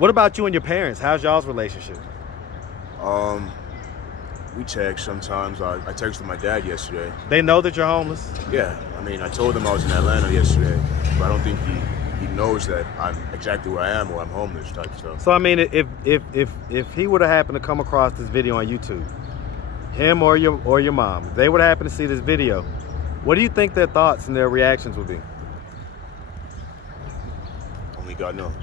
What about you and your parents? How's y'all's relationship? We text sometimes. I texted my dad yesterday. They know that you're homeless? Yeah, I mean, I told him I was in Atlanta yesterday, but I don't think he knows that I'm exactly where I am or I'm homeless type stuff. So I mean, if he would have happened to come across this video on YouTube, him or your mom, if they would happen to see this video, what do you think their thoughts and their reactions would be? Only God knows.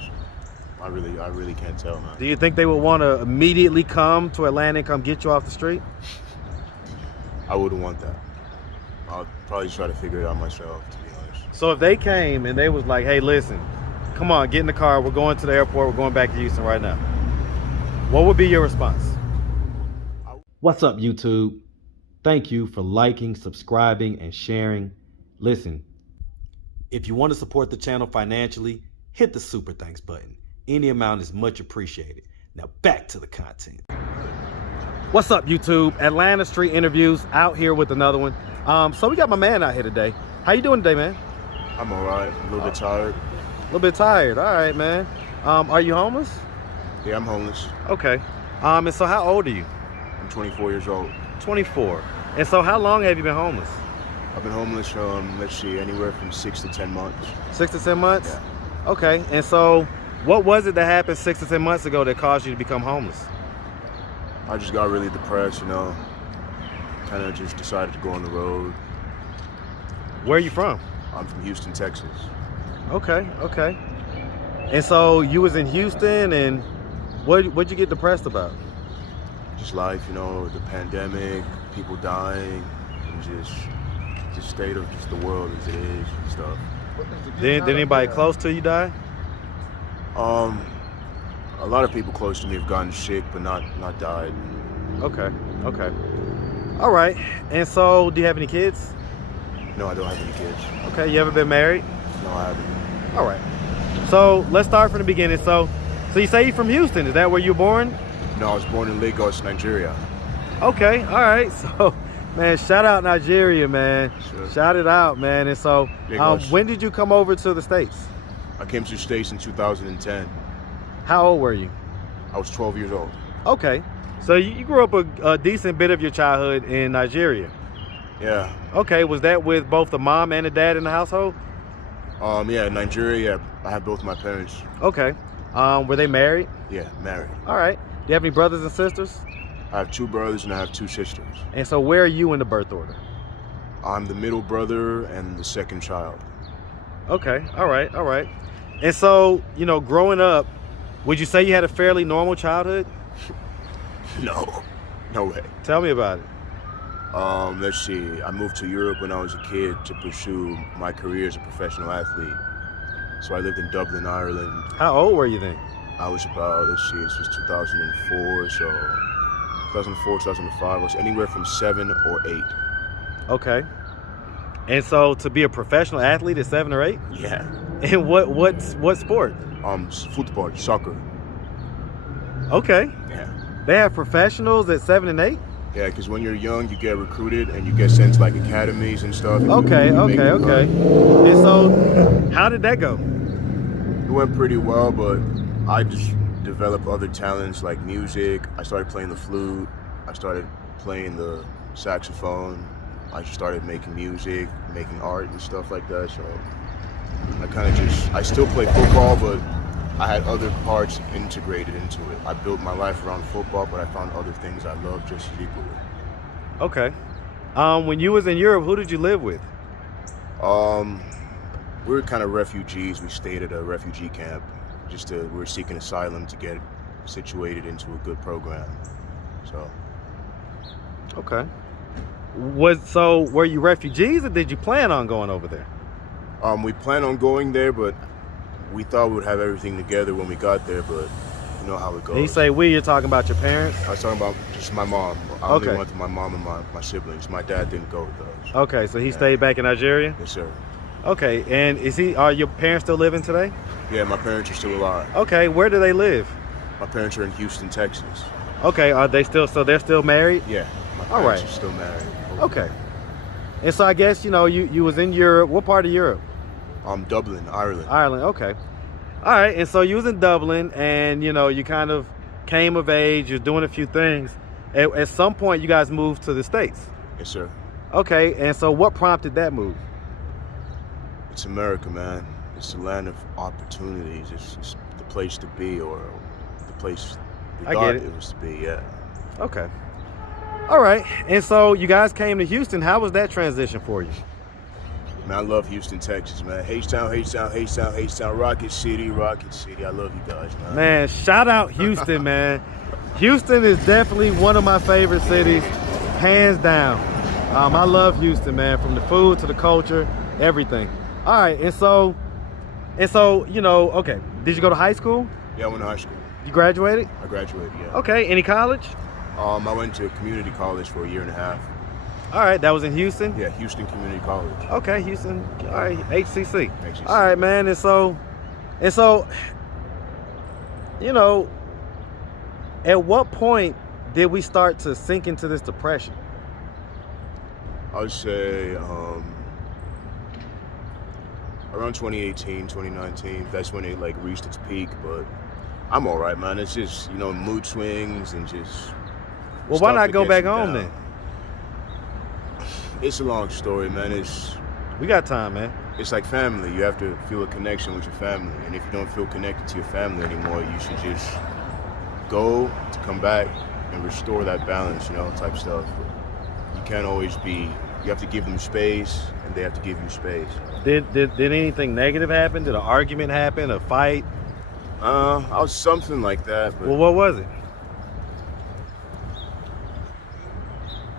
I really can't tell, man. Do you think they would want to immediately come to Atlanta and come get you off the street? I wouldn't want that. I'll probably try to figure it out myself, to be honest. So if they came and they was like, hey, listen, come on, get in the car, we're going to the airport, we're going back to Houston right now, what would be your response? What's up, YouTube? Thank you for liking, subscribing, and sharing. Listen, if you want to support the channel financially, hit the super thanks button. Any amount is much appreciated. Now back to the content. What's up, YouTube? Atlanta Street Interviews out here with another one. So we got my man out here today. How you doing today, man? I'm all right. A little bit tired. A little bit tired. All right, man. Are you homeless? Yeah, I'm homeless. Okay. And so how old are you? I'm 24 years old. 24. And so how long have you been homeless? I've been homeless, let's see, anywhere from 6 to 10 months. 6 to 10 months? Yeah. Okay. And so what was it that happened 6 to 10 months ago that caused you to become homeless? I just got really depressed, you know. Kind of just decided to go on the road. Where are you from? I'm from Houston, Texas. Okay, okay. And so you was in Houston, and what'd you get depressed about? Just life, you know, the pandemic, people dying, and just the state of just the world as it is and stuff. Did anybody close to you die? A lot of people close to me have gotten sick, but not died. Okay, okay. All right. And so, do you have any kids? No, I don't have any kids. Okay, you ever been married? No, I haven't. All right. So let's start from the beginning. So you say you're from Houston? Is that where you were born? No, I was born in Lagos, Nigeria. Okay, all right. So, man, shout out Nigeria, man. Sure. Shout it out, man. And so, Lagos. when did you come over to the States? I came to the States in 2010. How old were you? I was 12 years old. Okay. So you grew up a decent bit of your childhood in Nigeria. Yeah. Okay, was that with both the mom and the dad in the household? Yeah, in Nigeria, I had both my parents. Okay. Were they married? Yeah, married. All right. Do you have any brothers and sisters? I have 2 brothers and I have 2 sisters. And so where are you in the birth order? I'm the middle brother and the second child. Okay, all right, all right. And so, you know, growing up, would you say you had a fairly normal childhood? No, no way. Tell me about it. Let's see, I moved to Europe when I was a kid to pursue my career as a professional athlete. So I lived in Dublin, Ireland. How old were you then? I was about, let's see, this was 2004, so 2004, 2005, I was anywhere from 7 or 8. Okay. And so to be a professional athlete at 7 or 8? Yeah. And what sport? Football, soccer. Okay. Yeah. They have professionals at 7 and 8? Yeah, because when you're young, you get recruited and you get sent to like academies and stuff. Okay, okay. And so how did that go? It went pretty well, but I just developed other talents like music. I started playing the flute. I started playing the saxophone. I just started making music, making art and stuff like that. So I still play football, but I had other parts integrated into it. I built my life around football, but I found other things I love just as equally. Okay. When you was in Europe, who did you live with? We were kind of refugees. We stayed at a refugee camp. We were seeking asylum to get situated into a good program. So. Okay. Were you refugees, or did you plan on going over there? We planned on going there, but we thought we would have everything together when we got there, but you know how it goes. And you say you're talking about your parents? I was talking about just my mom. I only went with my mom and my siblings. My dad didn't go with those. Okay, so he stayed back in Nigeria? Yes, sir. Okay, and are your parents still living today? Yeah, my parents are still alive. Okay, where do they live? My parents are in Houston, Texas. Okay, so they're still married? Yeah, my parents are still married. Okay. And so I guess, you was in Europe. What part of Europe? Dublin, Ireland. Ireland, okay. All right, and so you was in Dublin, and you kind of came of age. You're doing a few things. At some point, you guys moved to the States. Yes, sir. Okay, and so what prompted that move? It's America, man. It's the land of opportunities. It's the place to be, or the place we thought it was to be. Yeah. Okay. All right, and so you guys came to Houston. How was that transition for you? Man, I love Houston, Texas, man. H-Town, H-Town, H-Town, H-Town, Rocket City, Rocket City. I love you guys, man. Man, shout out Houston, man. Houston is definitely one of my favorite cities, hands down. I love Houston, man, from the food to the culture, everything. All right, and so, okay. Did you go to high school? Yeah, I went to high school. You graduated? I graduated, yeah. Okay, any college? I went to community college for a year and a half. All right, that was in Houston? Yeah, Houston Community College. Okay, Houston. All right, HCC. HCC. All right, man. And so, at what point did we start to sink into this depression? I would say around 2018, 2019. That's when it like reached its peak. But I'm all right, man. It's just mood swings and just. Well, why not go back home then? It's a long story, man. We got time, man. It's like family. You have to feel a connection with your family, and if you don't feel connected to your family anymore, you should just go to come back and restore that balance, type stuff. But you can't always be. You have to give them space, and they have to give you space. Did anything negative happen? Did an argument happen? A fight? I was something like that. But well, what was it?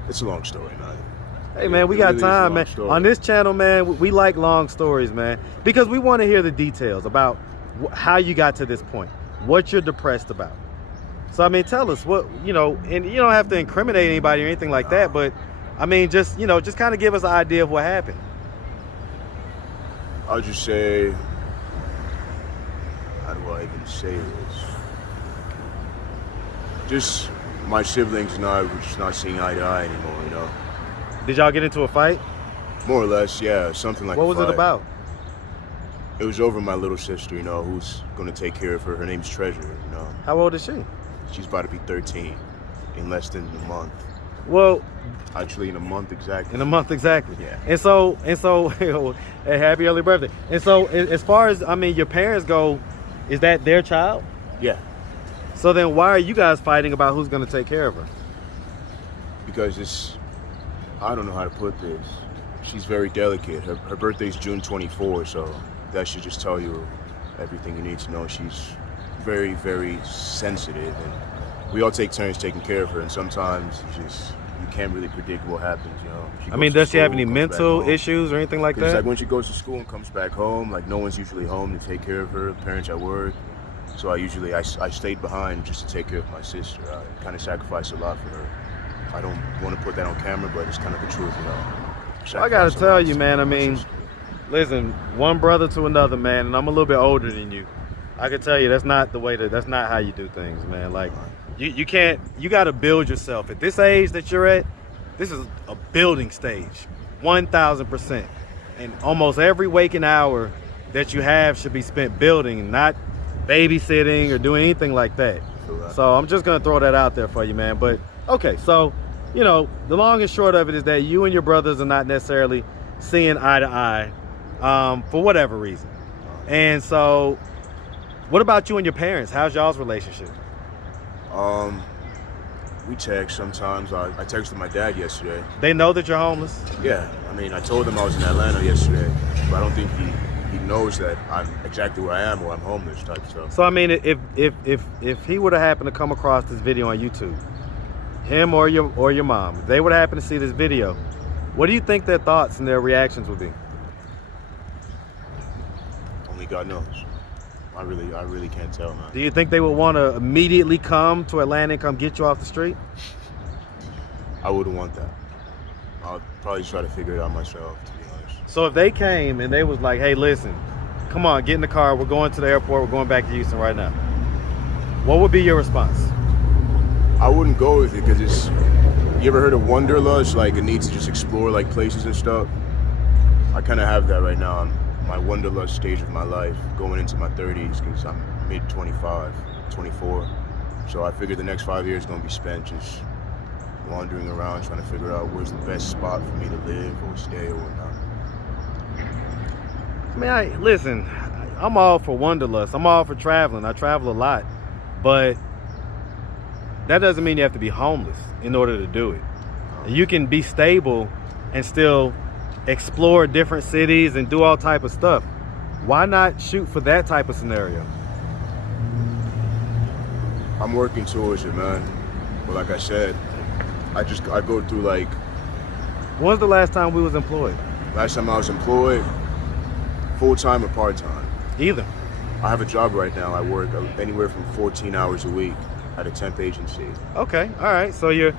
It's a long story, man. Hey, man, we got time, man. Story. On this channel, man, we like long stories, man, because we want to hear the details about how you got to this point, what you're depressed about. So, I mean, tell us what, and you don't have to incriminate anybody or anything like that, but, I mean, just kind of give us an idea of what happened. I'll just say, how do I even say this? Just my siblings and I were just not seeing eye to eye anymore, Did y'all get into a fight? More or less, yeah, something like that. What was it about? It was over my little sister, who's going to take care of her. Her name's Treasure, How old is she? She's about to be 13 in less than a month. Well, actually in a month exactly. In a month exactly. Yeah. And so, hey, happy early birthday. And so, as far as, your parents go, is that their child? Yeah. So then why are you guys fighting about who's going to take care of her? Because I don't know how to put this. She's very delicate. Her birthday's June 24, so that should just tell you everything you need to know. She's very, very sensitive, and we all take turns taking care of her, and sometimes you can't really predict what happens, Does she have any mental issues or anything like that? It's like when she goes to school and comes back home, like no one's usually home to take care of her, parents at work. So I stayed behind just to take care of my sister. I kind of sacrificed a lot for her. I don't want to put that on camera, but it's kind of the truth, I gotta tell you, man, listen, one brother to another, man, and I'm a little bit older than you. I can tell you that's not how you do things, man. Like, you gotta build yourself. At this age that you're at, this is a building stage, 1,000%. And almost every waking hour that you have should be spent building, not babysitting or doing anything like that. So I'm just gonna throw that out there for you, man. But okay, so the long and short of it is that you and your brothers are not necessarily seeing eye to eye for whatever reason. And so what about you and your parents? How's y'all's relationship? We text sometimes. I texted my dad yesterday. They know that you're homeless? Yeah, I told him I was in Atlanta yesterday, but I don't think he knows that I'm exactly where I am or I'm homeless type stuff. So if he would have happened to come across this video on YouTube, him or your mom, if they would have happened to see this video, what do you think their thoughts and their reactions would be? Only God knows. I really can't tell, man. Do you think they would want to immediately come to Atlanta and come get you off the street? I wouldn't want that. I'll probably try to figure it out myself, to be honest. So if they came and they was like, hey, listen, come on, get in the car. We're going to the airport. We're going back to Houston right now. What would be your response? I wouldn't go with it because you ever heard of wanderlust? Like a need to just explore like places and stuff. I kind of have that right now. I'm my wanderlust stage of my life, going into my 30s, because I'm mid 25, 24. So I figured the next 5 years is going to be spent just wandering around trying to figure out where's the best spot for me to live or stay or whatnot. I mean, listen, I'm all for wanderlust. I'm all for traveling. I travel a lot, but that doesn't mean you have to be homeless in order to do it. You can be stable and still explore different cities and do all type of stuff. Why not shoot for that type of scenario? I'm working towards it, man. But like I said, I go through like... When's the last time we was employed? Last time I was employed, full-time or part-time? Either. I have a job right now. I work anywhere from 14 hours a week at a temp agency. Okay, all right. So you're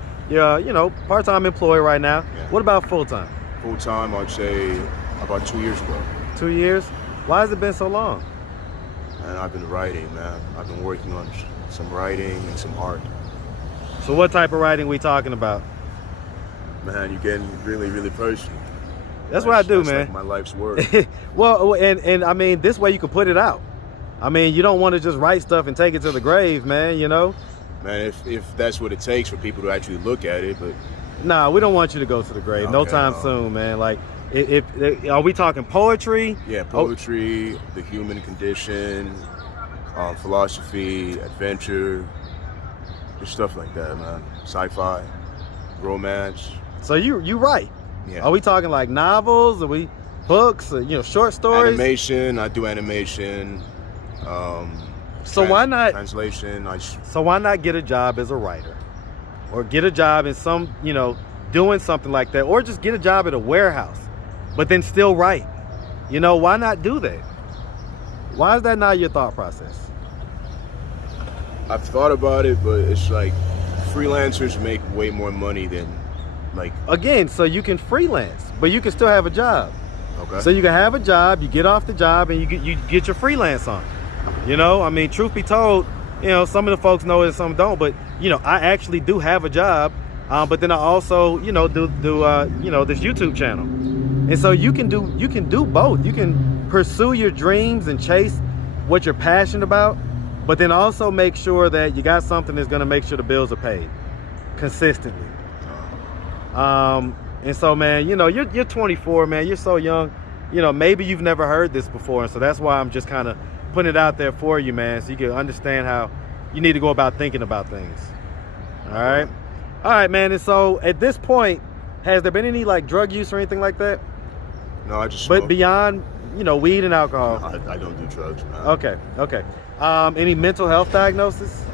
part-time employee right now. Yeah. What about full-time? Full-time, I'd say about 2 years ago. 2 years? Why has it been so long? And I've been writing, man. I've been working on some writing and some art. So what type of writing we talking about? Man, you're getting really, really personal. That's what I do, man. Like my life's work. Well, and I mean, this way you can put it out. I mean, you don't want to just write stuff and take it to the grave, man, you know? Man, if that's what it takes for people to actually look at it, but... Nah, we don't want you to go to the grave. Okay, no time soon, man. Like, if are we talking poetry? Yeah, poetry, the human condition, philosophy, adventure, just stuff like that, man. Sci-fi, romance. So you write? Yeah. Are we talking like novels? Are we books? Or, short stories? Animation. I do animation. So why not translation? So why not get a job as a writer, or get a job in some, doing something like that, or just get a job at a warehouse, but then still write? Why not do that? Why is that not your thought process? I've thought about it, but it's like freelancers make way more money than Again, so you can freelance, but you can still have a job. Okay. So you can have a job, you get off the job, and you get your freelance on. I mean, truth be told, some of the folks know it and some don't, but I actually do have a job, but then I also do this YouTube channel, and so you can do both. You can pursue your dreams and chase what you're passionate about, but then also make sure that you got something that's going to make sure the bills are paid consistently. And so, man, you're 24, man. You're so young. Maybe you've never heard this before, and so that's why I'm just kind of putting it out there for you, man, so you can understand how you need to go about thinking about things. All right, man. And so at this point, has there been any drug use or anything like that? No, I just smoke. But beyond weed and alcohol? I don't do drugs, man. Okay. Any mental health diagnosis?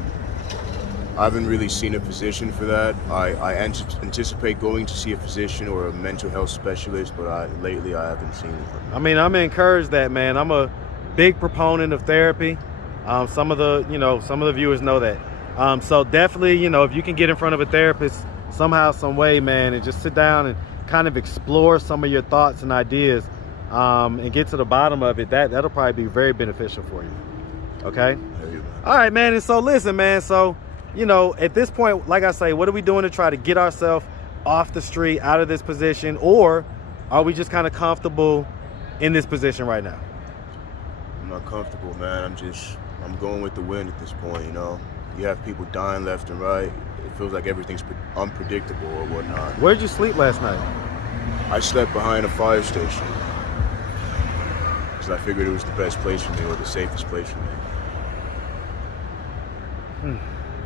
I haven't really seen a physician for that. I anticipate going to see a physician or a mental health specialist, but lately I haven't seen it. I mean, I'm encouraged that, man. I'm a big proponent of therapy. Some of the viewers know that. So definitely, if you can get in front of a therapist somehow, some way, man, and just sit down and kind of explore some of your thoughts and ideas, and get to the bottom of it, that'll probably be very beneficial for you. Okay? All right, man. And so listen, man. So, at this point, like I say, what are we doing to try to get ourselves off the street, out of this position, or are we just kind of comfortable in this position right now? I'm not comfortable, man. I'm going with the wind at this point, You have people dying left and right. It feels like everything's unpredictable or whatnot. Where'd you sleep last night? I slept behind a fire station because I figured it was the best place for me, or the safest place for me.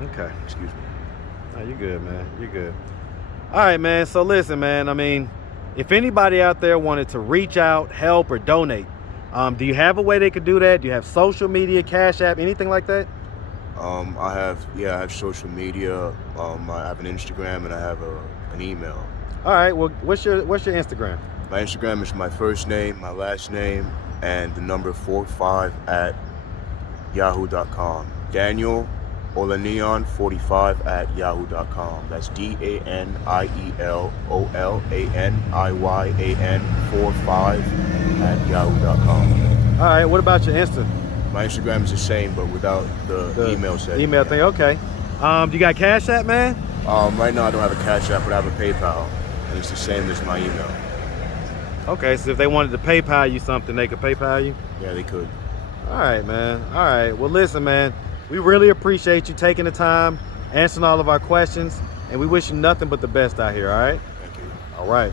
Okay. Excuse me. No, you're good, man. You're good. All right, man. So listen, man. I mean, if anybody out there wanted to reach out, help, or donate, do you have a way they could do that? Do you have social media, Cash App, anything like that? I have social media. I have an Instagram, and I have an email. All right. Well, what's your Instagram? My Instagram is my first name, my last name, and the number 45 at yahoo.com. Daniel Olaniyan 45 at yahoo.com. That's DanielOlaniyan 45 at yahoo.com. All right. What about your Insta? My Instagram is the same, but without the email setting. Email thing. Okay. You got Cash App, man? Right now I don't have a Cash App, but I have a PayPal, and it's the same as my email. Okay, so if they wanted to PayPal you something, they could PayPal you? Yeah, they could. All right, man. All right. Well, listen, man, we really appreciate you taking the time, answering all of our questions, and we wish you nothing but the best out here, all right? Thank you. All right.